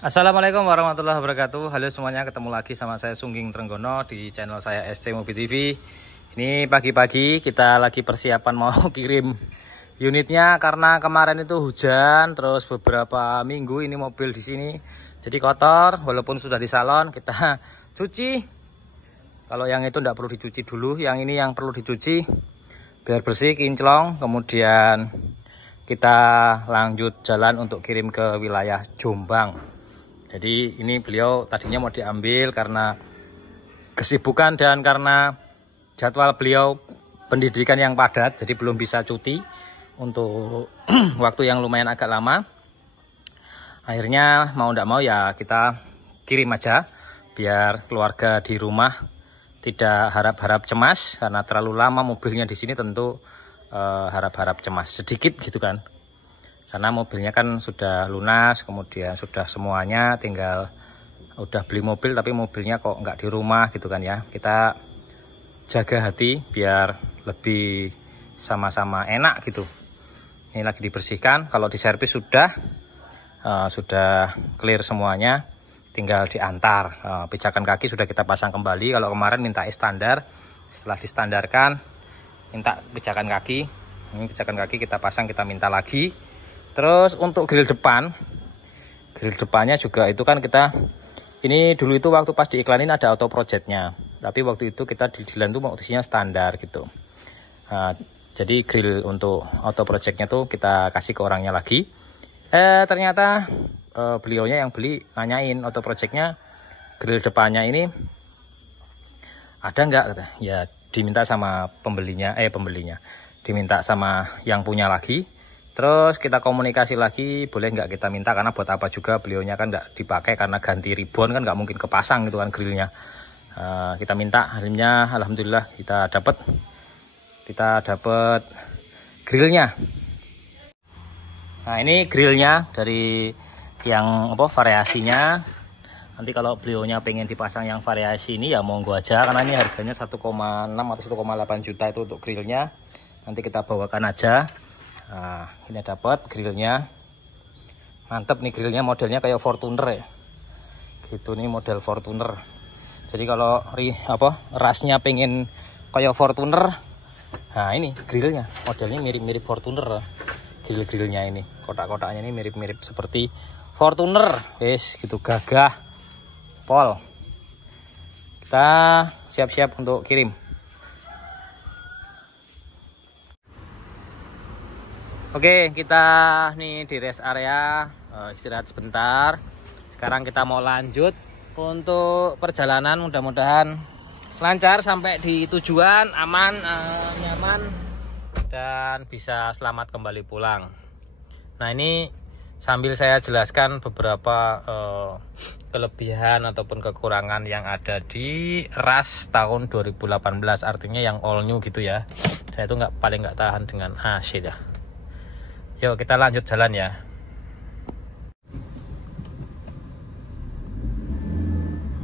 Assalamualaikum warahmatullahi wabarakatuh. Halo semuanya, ketemu lagi sama saya Sungging Trenggono di channel saya ST Mobil TV. Ini pagi-pagi kita lagi persiapan mau kirim unitnya karena kemarin itu hujan, terus beberapa minggu ini mobil di sini jadi kotor. Walaupun sudah di salon kita cuci. Kalau yang itu tidak perlu dicuci dulu, yang ini yang perlu dicuci biar bersih, kinclong. Kemudian kita lanjut jalan untuk kirim ke wilayah Jombang. Jadi ini beliau tadinya mau diambil karena kesibukan dan karena jadwal beliau pendidikan yang padat, jadi belum bisa cuti untuk waktu yang lumayan agak lama. Akhirnya mau tidak mau ya kita kirim aja biar keluarga di rumah tidak harap-harap cemas, karena terlalu lama mobilnya di sini tentu harap-harap cemas sedikit gitu kan. Karena mobilnya kan sudah lunas, kemudian sudah semuanya, tinggal udah beli mobil tapi mobilnya kok nggak di rumah gitu kan ya. Kita jaga hati biar lebih sama-sama enak gitu. Ini lagi dibersihkan, kalau diservis sudah clear semuanya, tinggal diantar. Pijakan kaki sudah kita pasang kembali, kalau kemarin minta standar, setelah distandarkan minta pijakan kaki. Ini pijakan kaki kita pasang, kita minta lagi. Terus untuk grill depannya juga itu kan kita, ini dulu itu waktu pas diiklanin ada auto projectnya, tapi waktu itu kita di dealer tuh isinya standar gitu. Jadi grill untuk auto projectnya tuh kita kasih ke orangnya lagi. Ternyata beliaunya yang beli nanyain auto projectnya grill depannya ini ada nggak, kata. Ya diminta sama pembelinya, diminta sama yang punya lagi. Terus kita komunikasi lagi, boleh nggak kita minta, karena buat apa juga beliaunya kan nggak dipakai, karena ganti ribbon kan nggak mungkin kepasang gitu kan grillnya. Kita minta, akhirnya alhamdulillah kita dapat grillnya. Nah ini grillnya dari yang variasinya. Nanti kalau beliaunya pengen dipasang yang variasi ini ya monggo aja, karena ini harganya 1,6 atau 1,8 juta itu untuk grillnya. Nanti kita bawakan aja. Nah, ini dapat grillnya, mantep nih grillnya, modelnya kayak Fortuner ya, gitu nih model Fortuner. Jadi kalau rasnya pengen kayak Fortuner, nah ini grillnya modelnya mirip-mirip Fortuner. Grillnya ini kotak-kotaknya ini mirip-mirip seperti Fortuner, gitu gagah, pol. Kita siap-siap untuk kirim. Oke, kita nih di rest area, istirahat sebentar. Sekarang kita mau lanjut untuk perjalanan, mudah-mudahan lancar sampai di tujuan, aman, nyaman, dan bisa selamat kembali pulang. Nah ini sambil saya jelaskan beberapa kelebihan ataupun kekurangan yang ada di RAS tahun 2018, artinya yang all new gitu ya. Saya itu paling nggak tahan dengan AC dah. Yuk kita lanjut jalan ya.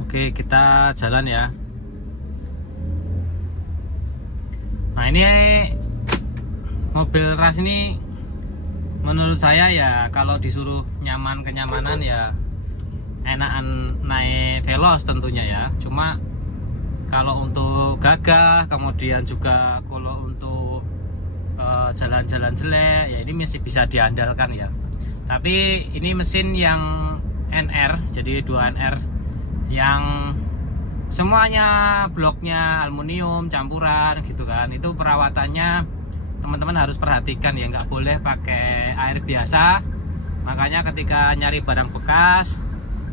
Oke, kita jalan ya. Nah ini mobil RAS ini menurut saya ya, kalau disuruh kenyamanan ya enakan naik Veloz tentunya ya. Cuma kalau untuk gagah, kemudian juga kalau untuk jalan-jalan jelek ya ini masih bisa diandalkan ya. Tapi ini mesin yang NR, jadi 2NR yang semuanya bloknya aluminium campuran gitu kan. Itu perawatannya teman-teman harus perhatikan ya, nggak boleh pakai air biasa. Makanya ketika nyari barang bekas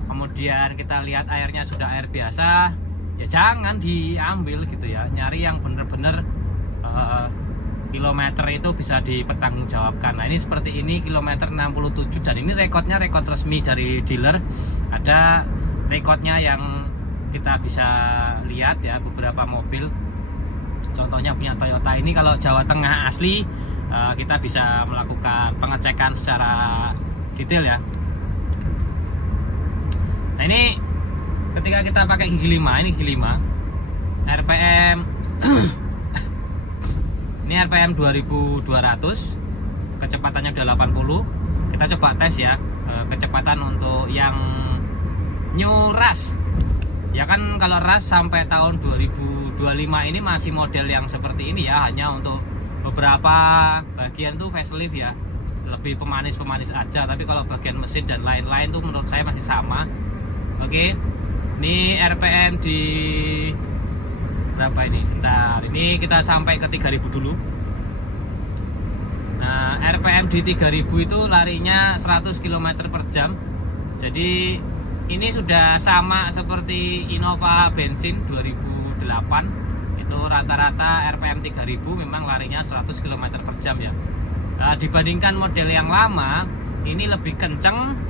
kemudian kita lihat airnya sudah air biasa, ya jangan diambil gitu ya. Nyari yang bener-bener kilometer itu bisa dipertanggungjawabkan. Nah ini seperti ini kilometer 67, dan ini rekod resmi dari dealer. Ada rekodnya yang kita bisa lihat ya, beberapa mobil. Contohnya punya Toyota ini, kalau Jawa Tengah asli kita bisa melakukan pengecekan secara detail ya. Nah ini ketika kita pakai gigi 5, ini gigi 5 RPM ini RPM 2200, kecepatannya udah 80. Kita coba tes ya kecepatan untuk yang New Rush. Ya kan kalau Rush sampai tahun 2025 ini masih model yang seperti ini ya, hanya untuk beberapa bagian tuh facelift ya, lebih pemanis-pemanis aja. Tapi kalau bagian mesin dan lain-lain tuh menurut saya masih sama. Oke, ini RPM di berapa ini? Bentar, ini kita sampai ke 3000 dulu. Nah, RPM di 3000 itu larinya 100 km per jam. Jadi ini sudah sama seperti Innova bensin 2008. Itu rata-rata RPM 3000 memang larinya 100 km per jam ya. Nah, dibandingkan model yang lama, ini lebih kenceng.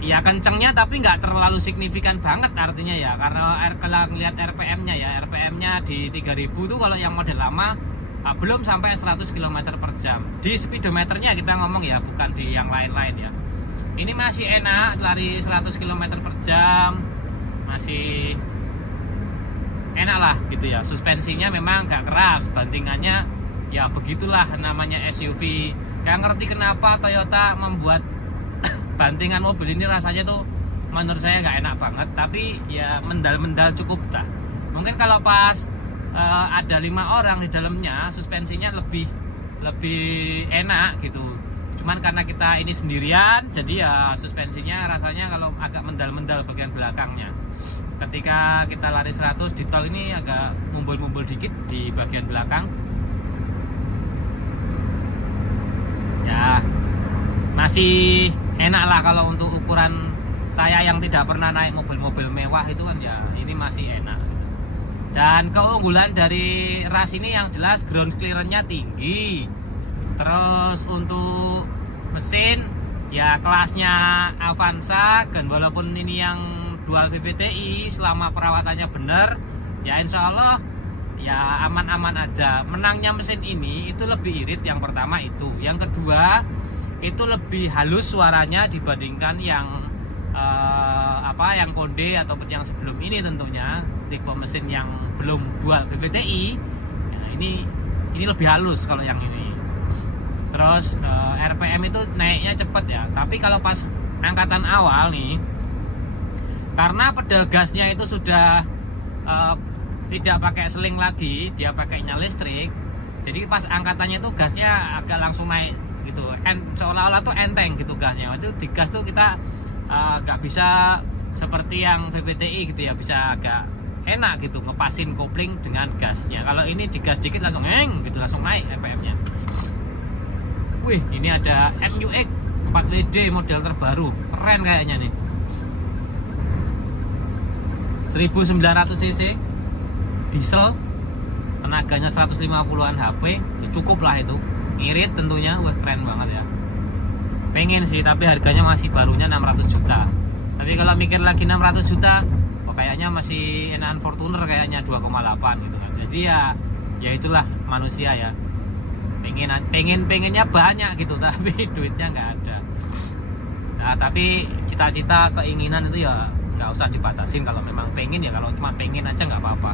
Ya kencengnya tapi nggak terlalu signifikan banget artinya ya, karena kalau ngelihat RPM-nya ya, RPM-nya di 3000 itu kalau yang model lama belum sampai 100 km per jam. Di speedometernya kita ngomong ya, bukan di yang lain-lain ya. Ini masih enak, lari 100 km per jam, masih enak lah gitu ya. Suspensinya memang nggak keras, bantingannya ya begitulah namanya SUV. Gak ngerti kenapa Toyota membuat bantingan mobil ini rasanya tuh menurut saya nggak enak banget, tapi ya mendal-mendal cukup dah. Mungkin kalau pas ada 5 orang di dalamnya suspensinya lebih enak gitu. Cuman karena kita ini sendirian, jadi ya suspensinya rasanya kalau agak mendal-mendal bagian belakangnya. Ketika kita lari 100 di tol ini agak mumbul-mumbul dikit di bagian belakang. Ya masih enak lah kalau untuk ukuran saya yang tidak pernah naik mobil-mobil mewah itu kan ya, ini masih enak. Dan keunggulan dari Rush ini yang jelas ground clearance-nya tinggi. Terus untuk mesin ya kelasnya Avanza, dan walaupun ini yang dual VVTi, selama perawatannya benar ya insya Allah ya aman-aman aja. Menangnya mesin ini itu lebih irit, yang pertama itu. Yang kedua itu lebih halus suaranya dibandingkan yang yang Konde ataupun yang sebelum ini, tentunya tipe mesin yang belum dual VVTi ya, ini lebih halus kalau yang ini. Terus RPM itu naiknya cepet ya, tapi kalau pas angkatan awal nih, karena pedal gasnya itu sudah tidak pakai seling lagi, dia pakainya listrik. Jadi pas angkatannya itu gasnya agak langsung naik gitu, seolah-olah tuh enteng gitu gasnya. Itu di gas tuh kita gak bisa seperti yang VVTi gitu ya, bisa agak enak gitu ngepasin kopling dengan gasnya. Kalau ini digas dikit langsung gitu, langsung naik RPM-nya. Wih, ini ada MUX 4WD model terbaru, keren kayaknya nih. 1900 cc diesel, tenaganya 150-an HP, ya cukup lah itu. Ngirit tentunya, wah keren banget ya. Pengen sih, tapi harganya masih barunya 600 juta. Tapi kalau mikir lagi 600 juta, kayaknya masih enakan Fortuner kayaknya 2,8 gitu kan. Jadi ya itulah manusia ya. Pengennya banyak gitu, tapi duitnya nggak ada. Nah, tapi cita-cita keinginan itu ya nggak usah dibatasin. Kalau memang pengen ya, kalau cuma pengen aja nggak apa-apa.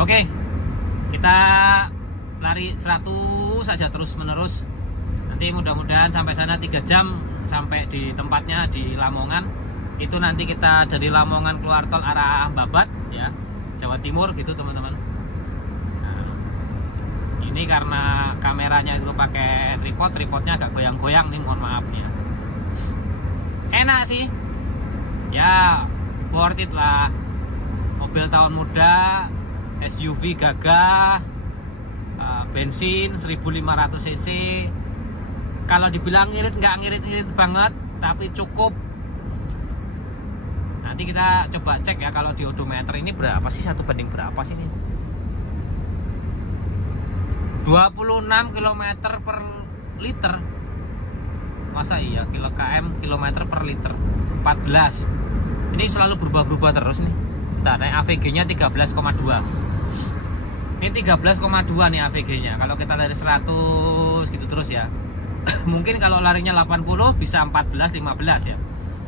Oke, kita lari 100 saja terus menerus. Nanti mudah-mudahan sampai sana 3 jam sampai di tempatnya di Lamongan. Itu nanti kita dari Lamongan keluar tol arah Babat ya, Jawa Timur gitu teman-teman. Nah, ini karena kameranya itu pakai tripodnya agak goyang-goyang nih, mohon maaf nih ya. Enak sih ya, worth it lah. Mobil tahun muda, SUV gagah, bensin 1500 cc. Kalau dibilang ngirit, nggak ngirit banget, tapi cukup. Nanti kita coba cek ya kalau di odometer ini berapa sih, 1 banding berapa sih ini. 26 km per liter. Masa iya, kilometer per liter 14. Ini selalu berubah-berubah terus nih. Bentar, AVG-nya 13,2. Ini 13,2 nih AVG-nya. Kalau kita lari 100 gitu terus ya. Mungkin kalau larinya 80 bisa 14-15 ya.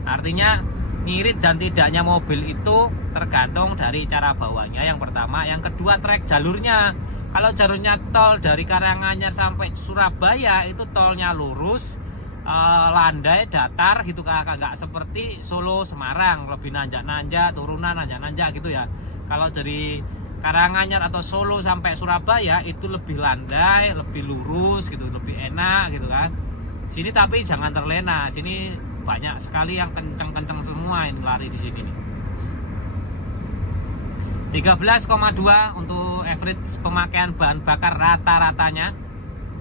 Artinya ngirit dan tidaknya mobil itu tergantung dari cara bawanya, yang pertama. Yang kedua, trek jalurnya. Kalau jalurnya tol dari Karanganyar sampai Surabaya itu tolnya lurus, landai datar gitu, agak seperti Solo Semarang, lebih nanjak-nanjak, turunan nanjak-nanjak gitu ya. Kalau dari Karanganyar atau Solo sampai Surabaya itu lebih landai, lebih lurus gitu, lebih enak gitu kan. Sini tapi jangan terlena, sini banyak sekali yang kenceng-kenceng semua ini lari di sini nih. 13,2 untuk average pemakaian bahan bakar rata-ratanya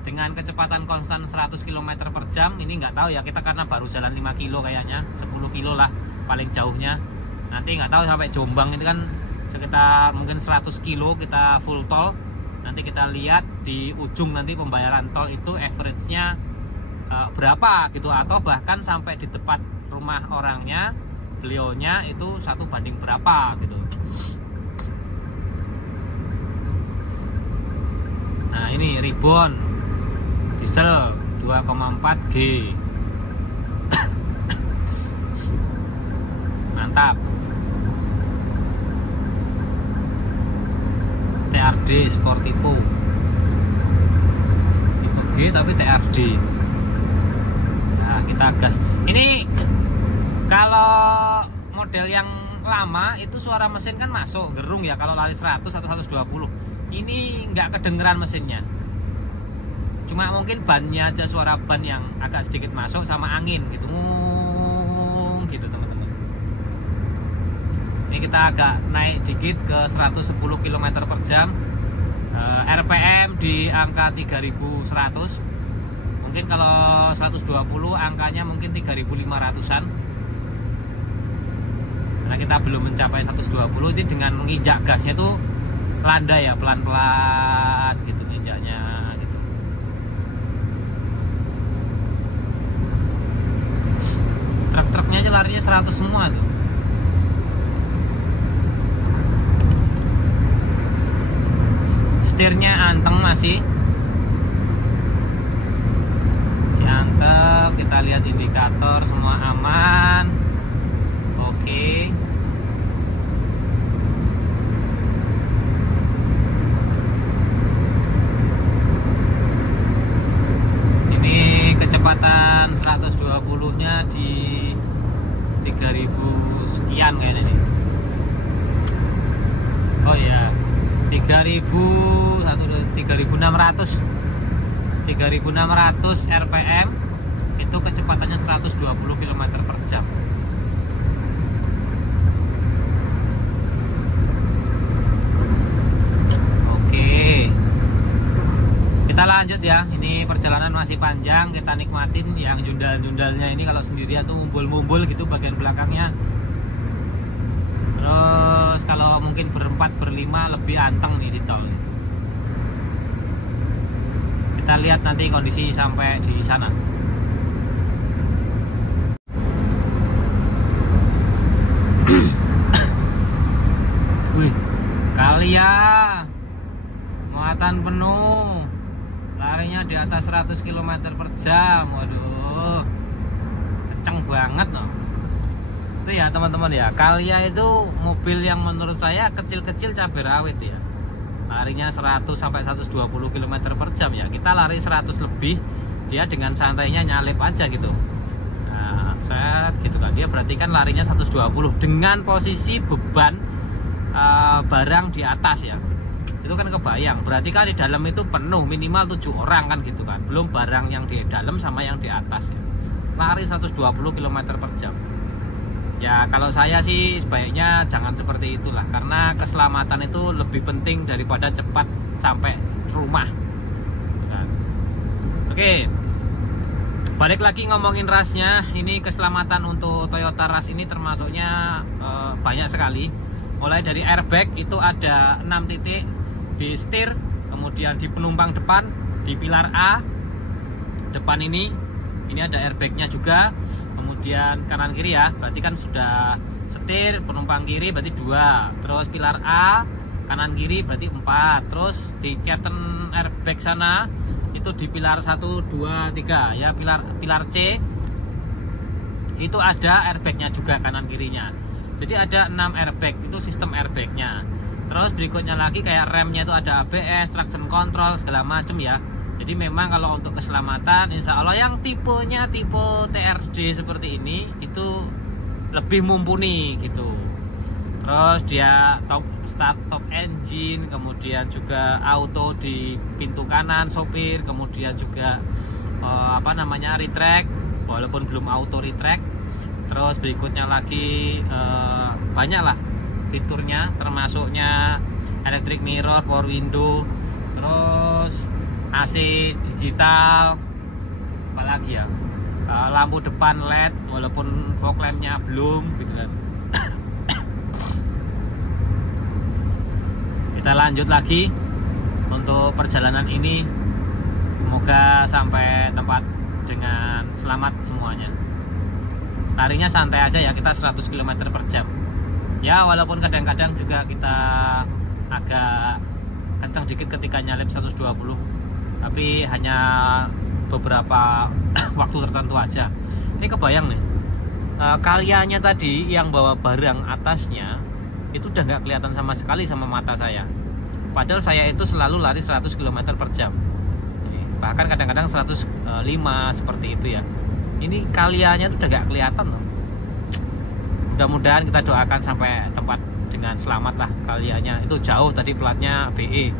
dengan kecepatan konstan 100 km per jam. Ini nggak tahu ya, kita karena baru jalan 5 kilo kayaknya, 10 kilo lah paling jauhnya. Nanti nggak tahu sampai Jombang itu kan sekitar mungkin 100 kilo kita full tol. Nanti kita lihat di ujung nanti pembayaran tol itu average-nya berapa gitu, atau bahkan sampai di tempat rumah orangnya, beliaunya itu 1 banding berapa gitu. Nah ini Ribbon diesel 2,4 G mantap. TRD Sportivo tipe G tapi TRD. Nah kita gas. Ini kalau model yang lama itu suara mesin kan masuk gerung ya kalau lari 100 atau 120. Ini nggak kedengeran mesinnya, cuma mungkin bannya aja, suara ban yang agak sedikit masuk sama angin gitu, gitu teman-teman. Ini kita agak naik dikit ke 110 km per jam. RPM di angka 3100. Mungkin kalau 120 angkanya mungkin 3500-an. Karena kita belum mencapai 120, ini dengan menginjak gasnya itu landai ya, pelan-pelan gitu injaknya gitu. Truk-truknya aja larinya 100 semua tuh. Setirnya anteng masih anteng. Kita lihat indikator semua aman. Oke. Kecepatan 120 nya di 3000 sekian kayaknya nih. Oh ya, 3600 RPM itu kecepatannya 120 km per jam. Oke, kita lanjut ya. Ini perjalanan masih panjang, kita nikmatin yang jundal-jundalnya ini. Kalau sendirian tuh mumbul-mumbul gitu bagian belakangnya. Terus kalau mungkin berempat berlima lebih anteng nih di tol. Kita lihat nanti kondisi sampai di sana. Wih, Kalia muatan penuh, larinya di atas 100 km per jam. Waduh, kenceng banget loh. Itu ya teman-teman ya, Kalia itu mobil yang menurut saya kecil-kecil cabai rawit ya. Larinya 100 sampai 120 km per jam ya. Kita lari 100 lebih, dia dengan santainya nyalip aja gitu. Nah, set gitu kan. Dia berarti kan larinya 120 dengan posisi beban barang di atas ya. Itu kan kebayang, berarti kan di dalam itu penuh minimal 7 orang kan gitu kan. Belum barang yang di dalam sama yang di atas ya. Lari 120 km per jam. Ya kalau saya sih sebaiknya jangan seperti itulah, karena keselamatan itu lebih penting daripada cepat sampai rumah gitu kan. Oke, balik lagi ngomongin rasnya. Ini keselamatan untuk Toyota Rush ini termasuknya banyak sekali. Mulai dari airbag itu ada 6 titik di setir, kemudian di penumpang depan, di pilar A depan ini ada airbagnya juga. Kemudian kanan kiri ya, berarti kan sudah setir, penumpang kiri berarti 2, terus pilar A kanan kiri berarti 4, terus di curtain airbag sana itu di pilar 1, 2, 3 ya. Pilar C itu ada airbagnya juga kanan kirinya. Jadi ada 6 airbag, itu sistem airbagnya. Terus berikutnya lagi kayak remnya itu ada ABS, traction control segala macem ya. Jadi memang kalau untuk keselamatan insya Allah yang tipenya tipe TRD seperti ini itu lebih mumpuni gitu. Terus dia start top engine, kemudian juga auto di pintu kanan sopir, kemudian juga retract walaupun belum auto retract. Terus berikutnya lagi banyak lah fiturnya, termasuknya electric mirror, power window, terus AC digital, apalagi ya, lampu depan LED walaupun fog lampnya belum gitu kan. Kita lanjut lagi untuk perjalanan ini, semoga sampai tempat dengan selamat semuanya. Larinya santai aja ya, kita 100 km per jam ya, walaupun kadang-kadang juga kita agak kencang dikit ketika nyalip 120, tapi hanya beberapa waktu tertentu aja. Ini kebayang nih, kaliannya tadi yang bawa barang atasnya itu udah nggak kelihatan sama sekali sama mata saya, padahal saya itu selalu lari 100 km per jam, bahkan kadang-kadang 105 seperti itu ya. Ini kaliannya tuh udah nggak kelihatan loh. Mudah-mudahan kita doakan sampai tempat dengan selamat lah. Kaliannya itu jauh tadi, platnya BE.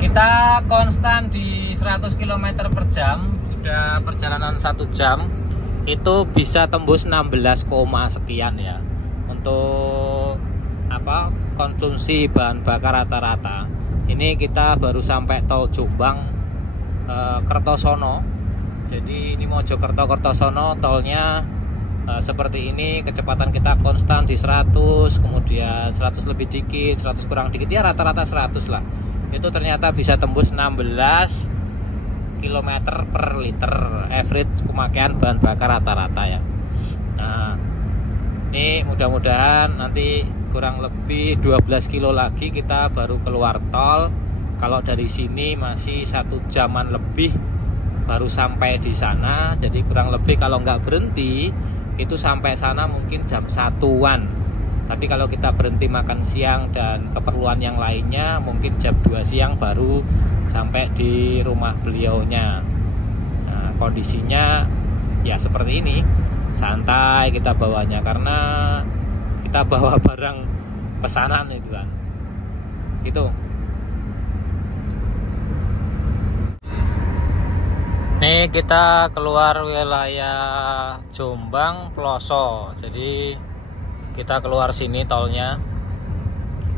Kita konstan di 100 km per jam. Sudah perjalanan 1 jam, itu bisa tembus 16, sekian ya untuk konsumsi bahan bakar rata-rata. Ini kita baru sampai tol Jombang Kertosono. Jadi ini Mojokerto Kertosono, tolnya seperti ini. Kecepatan kita konstan di 100, kemudian 100 lebih dikit, 100 kurang dikit ya, rata-rata 100 lah. Itu ternyata bisa tembus 16 km per liter average pemakaian bahan bakar rata-rata ya. Nah, ini mudah-mudahan nanti kurang lebih 12 kilo lagi kita baru keluar tol. Kalau dari sini masih 1 jaman lebih baru sampai di sana. Jadi kurang lebih kalau nggak berhenti itu sampai sana mungkin jam 1-an. Tapi kalau kita berhenti makan siang dan keperluan yang lainnya, mungkin jam 2 siang baru sampai di rumah beliaunya. Nah, kondisinya ya seperti ini, santai kita bawanya karena kita bawa barang pesanan itu kan. Gitu. Nih kita keluar wilayah Jombang Ploso. Jadi kita keluar sini tolnya.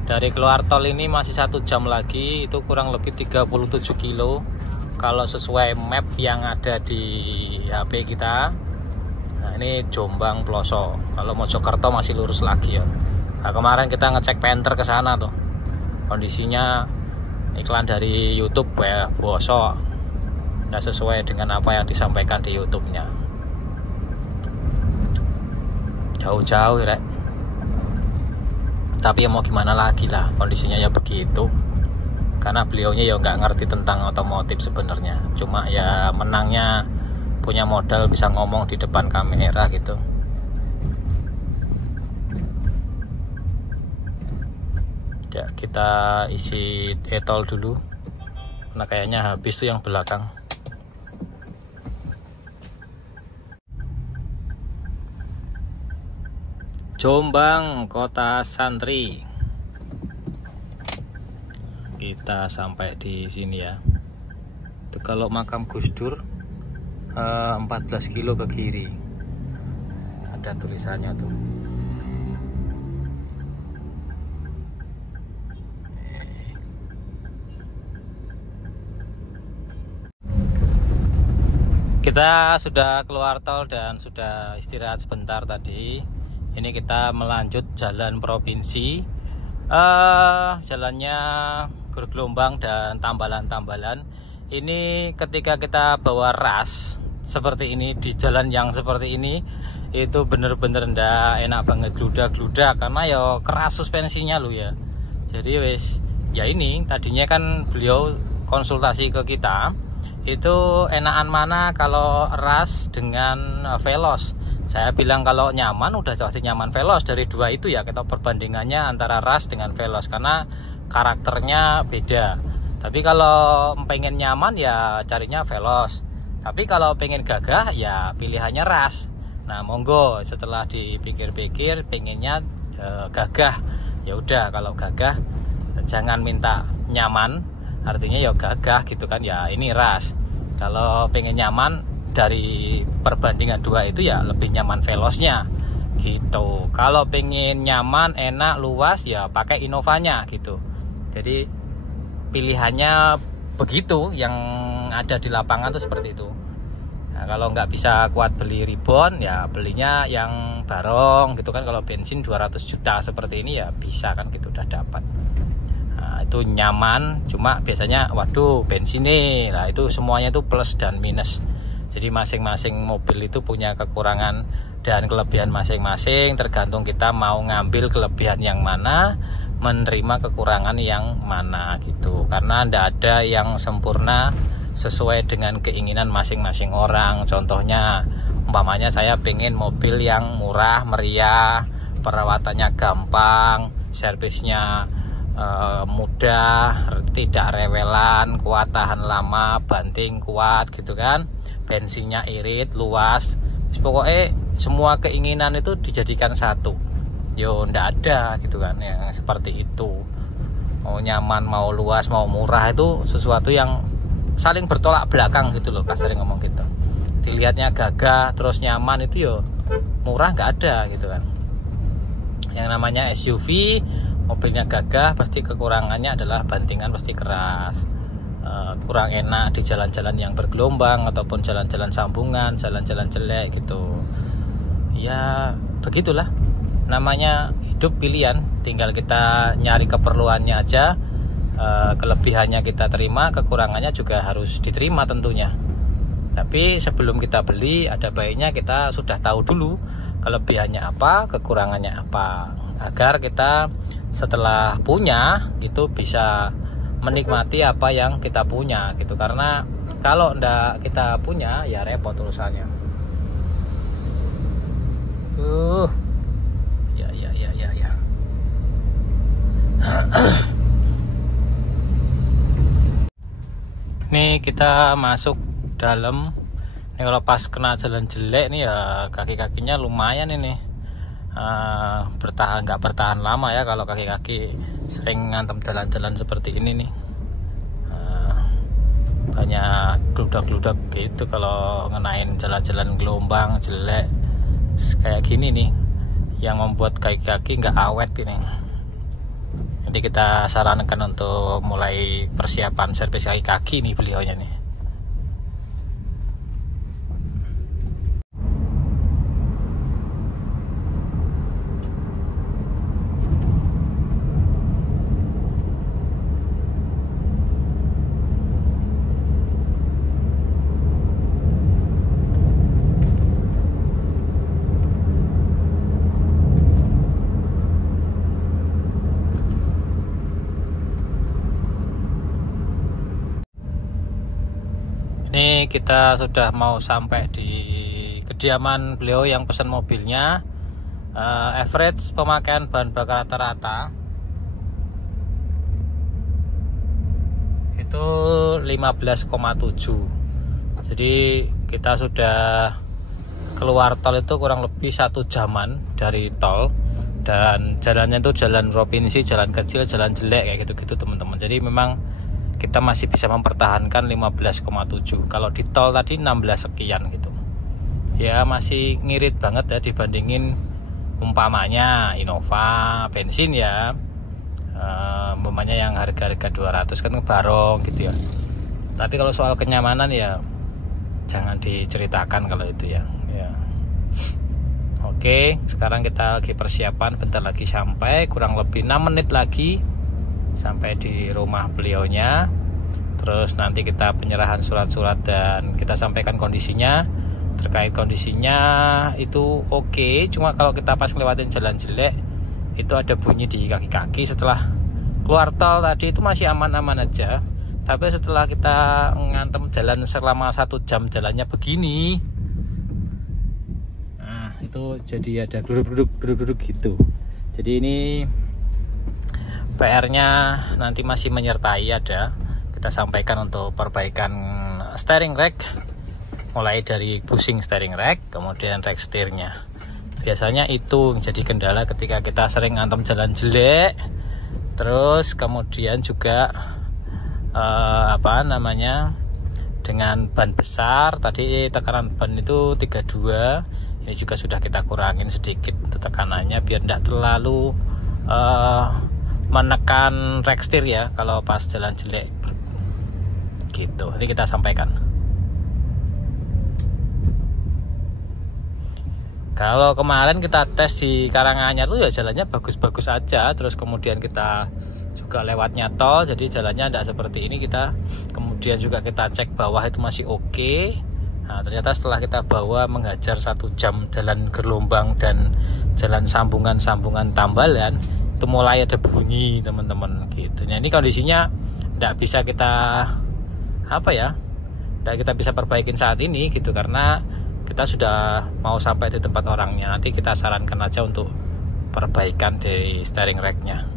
Dari keluar tol ini masih 1 jam lagi, itu kurang lebih 37 kilo kalau sesuai map yang ada di HP kita. Nah, ini Jombang Ploso. Kalau Mojokerto masih lurus lagi ya. Nah, kemarin kita ngecek Panther ke sana tuh. Kondisinya iklan dari YouTube ya, bosok. Nggak sesuai dengan apa yang disampaikan di YouTube-nya. Jauh-jauh ya. Tapi ya mau gimana lagi lah, kondisinya ya begitu. Karena beliaunya ya nggak ngerti tentang otomotif sebenarnya. Cuma ya menangnya punya modal bisa ngomong di depan kamera gitu. Ya kita isi etol dulu. Nah kayaknya habis tuh yang belakang. Jombang Kota Santri. Kita sampai di sini ya. Itu kalau makam Gus Dur 14 kilo ke kiri. Ada tulisannya tuh. Kita sudah keluar tol dan sudah istirahat sebentar tadi. Ini kita melanjut jalan provinsi. Jalannya bergelombang dan tambalan-tambalan. Ini ketika kita bawa ras seperti ini di jalan yang seperti ini, itu bener-bener ndak enak banget, gludak-gludak karena ya keras suspensinya lo ya. Jadi wes ya ini tadinya kan beliau konsultasi ke kita, itu enakan mana kalau ras dengan veloz. Saya bilang kalau nyaman udah pasti nyaman Veloz. Dari dua itu ya kita perbandingannya antara Rush dengan Veloz karena karakternya beda. Tapi kalau pengen nyaman ya carinya Veloz. Tapi kalau pengen gagah ya pilihannya Rush. Nah monggo, setelah dipikir-pikir pengennya gagah, ya udah kalau gagah jangan minta nyaman, artinya ya gagah gitu kan, ya ini Rush. Kalau pengen nyaman dari perbandingan dua itu ya lebih nyaman Veloznya gitu. Kalau pengen nyaman, enak, luas ya pakai Innovanya gitu. Jadi pilihannya begitu, yang ada di lapangan tuh seperti itu. Nah, kalau nggak bisa kuat beli Ribbon ya belinya yang Barong gitu kan. Kalau bensin 200 juta seperti ini ya bisa kan gitu, udah dapat. Nah, itu nyaman, cuma biasanya waduh bensin nih. Nah, itu semuanya itu plus dan minus. Jadi masing-masing mobil itu punya kekurangan dan kelebihan masing-masing, tergantung kita mau ngambil kelebihan yang mana, menerima kekurangan yang mana gitu. Karena tidak ada yang sempurna sesuai dengan keinginan masing-masing orang. Contohnya umpamanya saya pengen mobil yang murah meriah, perawatannya gampang, servisnya mudah, tidak rewelan, kuat tahan lama, banting kuat gitu kan, bensinnya irit, luas. Pokoknya semua keinginan itu dijadikan satu. Yo ndak ada gitu kan yang seperti itu. Mau nyaman, mau luas, mau murah itu sesuatu yang saling bertolak belakang gitu loh, kasarnya ngomong gitu. Dilihatnya gagah terus nyaman itu yo murah nggak ada gitu kan. Yang namanya SUV, mobilnya gagah pasti kekurangannya adalah bantingan pasti keras, kurang enak di jalan-jalan yang bergelombang ataupun jalan-jalan sambungan, jalan-jalan jelek gitu. Ya begitulah namanya hidup, pilihan, tinggal kita nyari keperluannya aja. Kelebihannya kita terima, kekurangannya juga harus diterima tentunya. Tapi sebelum kita beli ada baiknya kita sudah tahu dulu kelebihannya apa, kekurangannya apa, agar kita setelah punya itu bisa menikmati apa yang kita punya gitu. Karena kalau ndak kita punya ya repot urusannya. Ya. Nih kita masuk dalam. Ini kalau pas kena jalan jelek nih ya kaki-kakinya lumayan ini. Nggak bertahan lama ya kalau kaki-kaki sering ngantem jalan-jalan seperti ini nih. Banyak gludak-gludak gitu kalau ngenain jalan-jalan gelombang jelek kayak gini nih, yang membuat kaki-kaki nggak awet ini. Jadi kita sarankan untuk mulai persiapan servis kaki-kaki nih beliaunya nih. Ini kita sudah mau sampai di kediaman beliau yang pesan mobilnya. Average pemakaian bahan bakar rata-rata itu 15,7. Jadi kita sudah keluar tol itu kurang lebih 1 jaman dari tol, dan jalannya itu jalan provinsi, jalan kecil, jalan jelek kayak gitu-gitu teman-teman. Jadi memang kita masih bisa mempertahankan 15,7. Kalau di tol tadi 16 sekian gitu. Ya masih ngirit banget ya dibandingin umpamanya Innova bensin ya. Umpamanya yang harga-harga 200 kan Barong gitu ya. Tapi kalau soal kenyamanan ya jangan diceritakan kalau itu ya. Oke, sekarang kita lagi persiapan, bentar lagi sampai, kurang lebih 6 menit lagi sampai di rumah beliaunya. Terus nanti kita penyerahan surat-surat dan kita sampaikan kondisinya. Terkait kondisinya itu oke, cuma kalau kita pas lewatin jalan jelek itu ada bunyi di kaki-kaki. Setelah keluar tol tadi itu masih aman-aman aja, tapi setelah kita ngantem jalan selama 1 jam jalannya begini, nah itu itu jadi ada duduk gitu. Jadi ini PR-nya nanti masih menyertai, ada kita sampaikan untuk perbaikan steering rack, mulai dari bushing steering rack, kemudian rack steernya. Biasanya itu jadi kendala ketika kita sering ngantem jalan jelek. Terus kemudian juga dengan ban besar, tadi tekanan ban itu 32, ini juga sudah kita kurangin sedikit untuk tekanannya biar tidak terlalu menekan rack steer ya kalau pas jalan jelek gitu. Nanti kita sampaikan. Kalau kemarin kita tes di Karanganyar tuh ya jalannya bagus-bagus aja, terus kemudian kita juga lewatnya tol, jadi jalannya tidak seperti ini. Kita kemudian juga kita cek bawah itu masih oke. Nah, ternyata setelah kita bawa menghajar 1 jam jalan gelombang dan jalan sambungan Tambalan, itu mulai ada bunyi teman-teman gitu. Nah, ini kondisinya tidak bisa kita tidak kita bisa perbaikin saat ini gitu, karena kita sudah mau sampai di tempat orangnya. Nanti kita sarankan aja untuk perbaikan dari steering racknya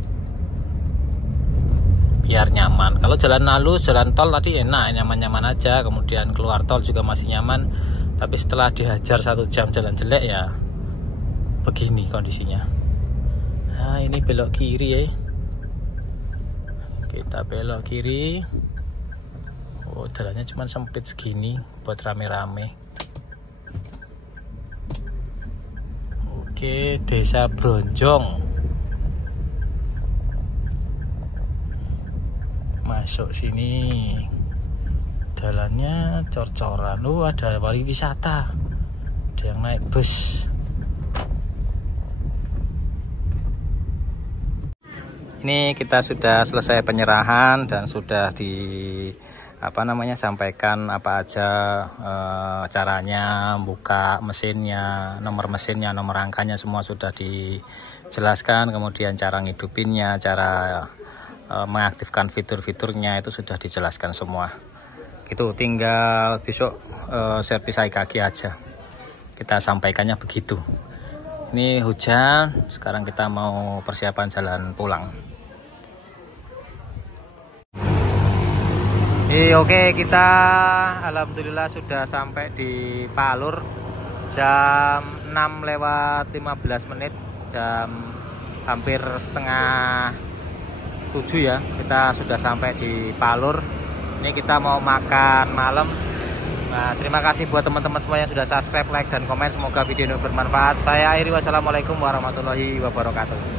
biar nyaman. Kalau jalan halus, jalan tol tadi enak, nyaman-nyaman aja, kemudian keluar tol juga masih nyaman. Tapi setelah dihajar 1 jam jalan jelek ya begini kondisinya. Nah, ini belok kiri ya, kita belok kiri. Oh, jalannya cuma sempit segini buat rame-rame. Oke, Desa Bronjong. Masuk sini. Jalannya cor-coran. Ada pariwisata. Ada yang naik bus. Ini kita sudah selesai penyerahan dan sudah sampaikan apa aja caranya buka mesinnya, nomor mesinnya, nomor angkanya semua sudah dijelaskan. Kemudian cara ngidupinnya, cara mengaktifkan fitur-fiturnya itu sudah dijelaskan semua. Gitu, tinggal besok servis kaki aja. Kita sampaikannya begitu. Ini hujan, sekarang kita mau persiapan jalan pulang. Oke, kita alhamdulillah sudah sampai di Palur jam 6:15 menit, jam hampir setengah 7 ya. Kita sudah sampai di Palur. Ini kita mau makan malam. Nah, terima kasih buat teman-teman semua yang sudah subscribe, like, dan komen. Semoga video ini bermanfaat. Saya akhiri, wassalamualaikum warahmatullahi wabarakatuh.